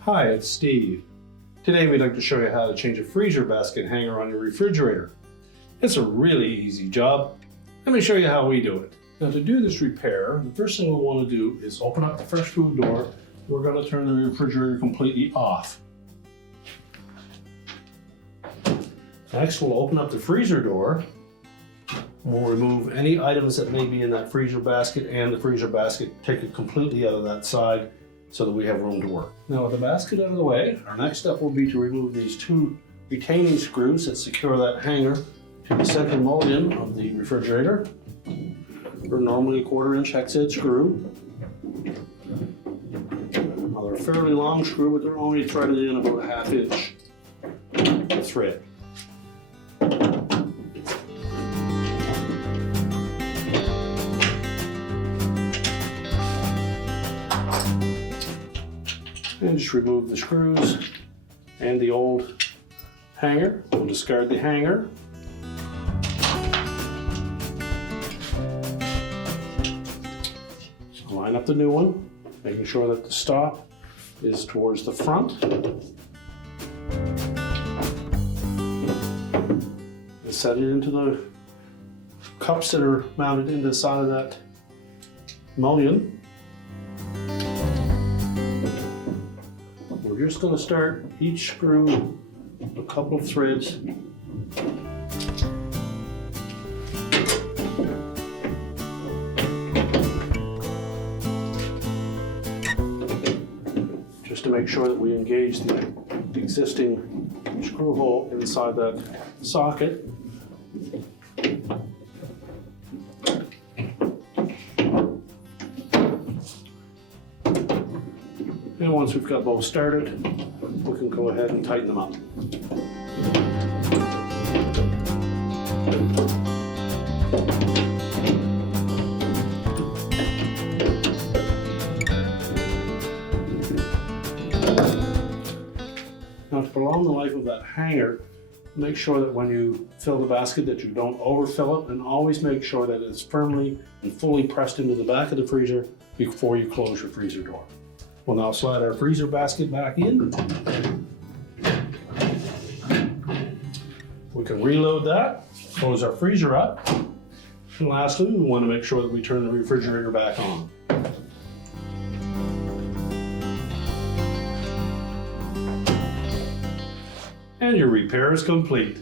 Hi, it's Steve. Today we'd like to show you how to change a freezer basket hanger on your refrigerator. It's a really easy job. Let me show you how we do it. Now to do this repair, the first thing we'll want to do is open up the fresh food door. We're going to turn the refrigerator completely off. Next, we'll open up the freezer door. We'll remove any items that may be in that freezer basket and the freezer basket, take it completely out of that side so that we have room to work. Now with the basket out of the way, our next step will be to remove these two retaining screws that secure that hanger to the center mullion of the refrigerator. They're normally a 1/4 inch hex head screw. Now they're a fairly long screw, but they're only threaded in about a 1/2 inch thread. And just remove the screws and the old hanger. We'll discard the hanger. Line up the new one, making sure that the stop is towards the front. And set it into the cups that are mounted into the side of that mullion. We're just going to start each screw a couple of threads. Just to make sure that we engage the existing screw hole inside that socket. And once we've got both started, we can go ahead and tighten them up. Now to prolong the life of that hanger, make sure that when you fill the basket that you don't overfill it, and always make sure that it's firmly and fully pressed into the back of the freezer before you close your freezer door. We'll now slide our freezer basket back in. We can reload that, close our freezer up, and lastly, we want to make sure that we turn the refrigerator back on. And your repair is complete.